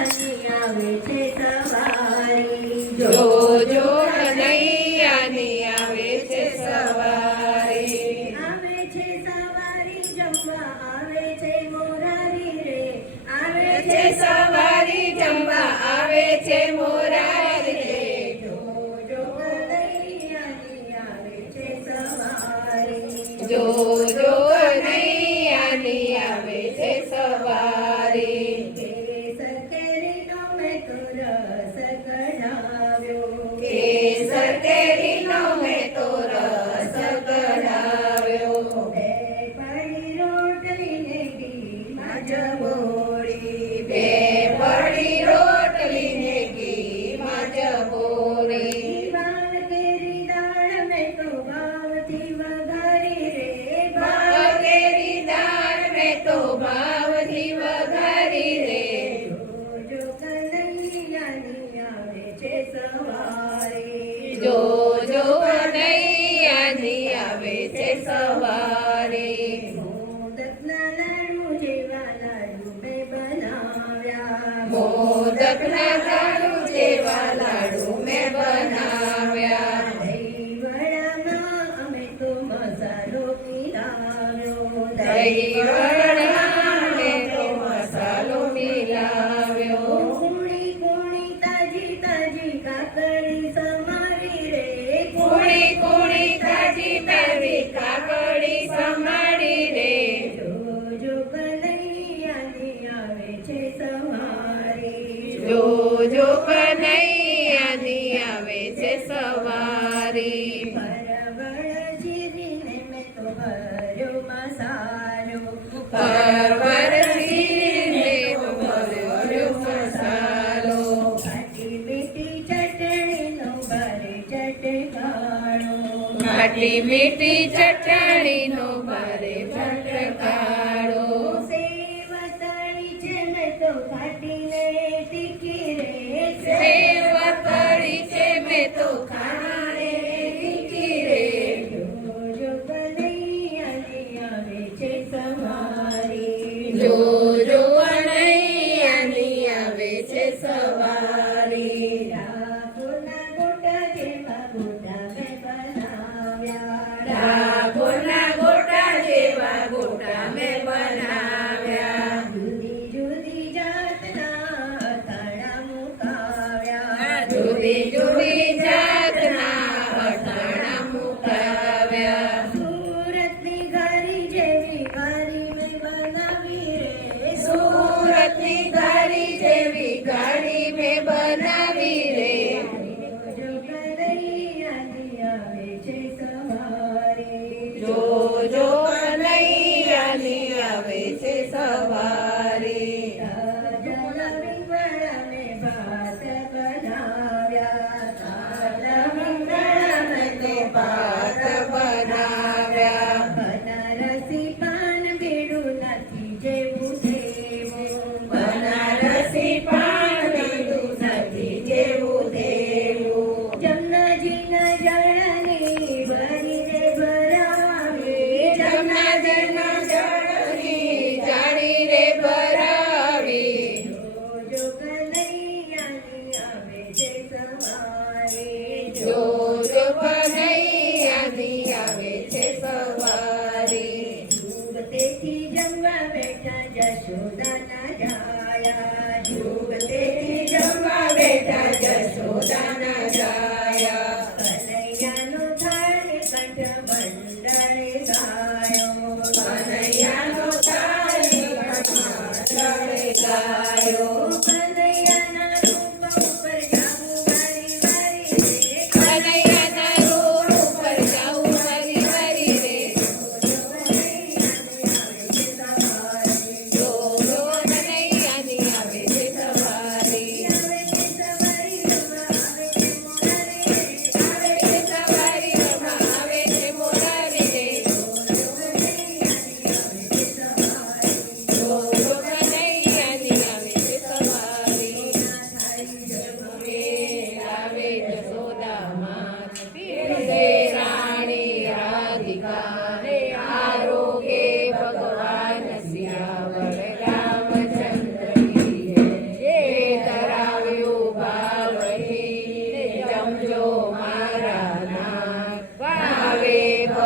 આવે છે સવારી જો જો કનૈયાની આવે છે સવારી આવે છે સવારી જમવા આવે છે મોરારી રે આવે છે સવારી જમવા આવે છે મોરારી રે જો જો કનૈયાની આવે છે સવારી જો જો કનૈયાની આવે છે સવારી કેસર કેરીનો મેં તો રસ કઢાવ્યો કેસર કેરીનો મેં તો રસ કઢાવ્યો બે પડી રોટલીને ઘીમાં જબોળી બે પડી રોટલી ને ઘીમાં જબોરી વાલ કેરી દાળ મેં તો ભાવથી વઘારી રે કેરી દાળ મેં તો ભાવથી વઘારી રે જો કનૈયાની આવે છે સવારી જો જો કનૈયાની આવે છે સવારી મોદકના લાડુ જેવા લાડુ મેં બનાવ્યા મોદકના લાડુ જેવા લાડુ મેં બનાવ્યા દહીંવડામાં અમે તો મસાલો મિલાવ્યો દહીંવડામાં મેં તો મસાલો મિલાવ્યો કુણી કુણી તાજી તાજી કાકડી સમારી રે કુણી કુણી તાજી તાજી કાકડી સમાડી રે જો જો કનૈયાની આવે છે સવારી જો જો કનૈયાની આવે છે સવારી પરવળ જીરીને મેં તો ભર્યો મસાલો પરવર જીરીને ભર્યો મસાલો ખાટી મીઠી ચટણીનો ભરે ચટકાળો ખાટી મીઠી ચટણીનો ભારે ફટકારો સેવ તળી છે મેં તો ખાટીને તીખી રે સેવ તળી છે મેં તો ખાને તીખી રે જો જો કનૈયાની આવે છે સવારી જો જો કનૈયાની આવે છે સવારી ડાકોરના ગોટા જેવા ગોટા મેં બનાવ્યા ડાકોરના ગોટા જેવા ગોટા મેં બનાવ્યા જુદી જુદી જાતના અથાણા મુકાવ્યા જુદી જુદી જાતના અથાણા મુકાવ્યા સુરતની ઘારી જેવી ઘારી મેં બનાવી રે સુરતની ગાડી જેવી ગાડી મેં બનાવી રે જો કનૈયાની આવે છે સવારી જો જો કનૈયાની આવે છે સવારી તાજા રીંગણા મેં ભાત બનાવ્યા તાજા રીંગણા મેં તો ભાત બનાવ્યા બનારસી પાન બીડું નથી જેવું દેવું બનારસી પાન બીડું નથી જેવું દેવું જમનાજીના જળની ભરીને ભરાવે જમનાજીના જળની જાળી રે ભરાવી જો કનૈયાની આવે છે સવારી જો જો કનૈયાની આવે છે સવારી તેથી જમવા બેઠા જશોદાના જાયા તેથી જમવા બેઠા જશોદાના જાયા કનૈયાનો થાળ કંઠ મંડળે ગાયો કનૈયાનો તાળી મંડળે ગાયો કનૈયાના રૂપ ઉપર જાવું વારી વારી રે કનૈયાના રોડ ઉપર જાઉં વારી વારી રે જો જો કનૈયાની આવે છે સવારી આવે છે સવારી રમા આવે છે મોરારી રે જો જો કનૈયાની આવે છે સવારી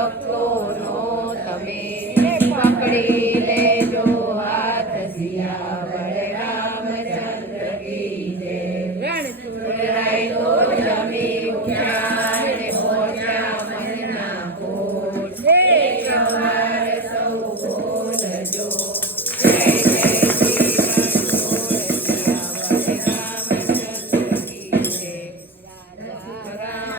ભક્તોનો તમે પકડી લેજો હાથ સિયા રામચંદ્ર કી જય. રણછોડ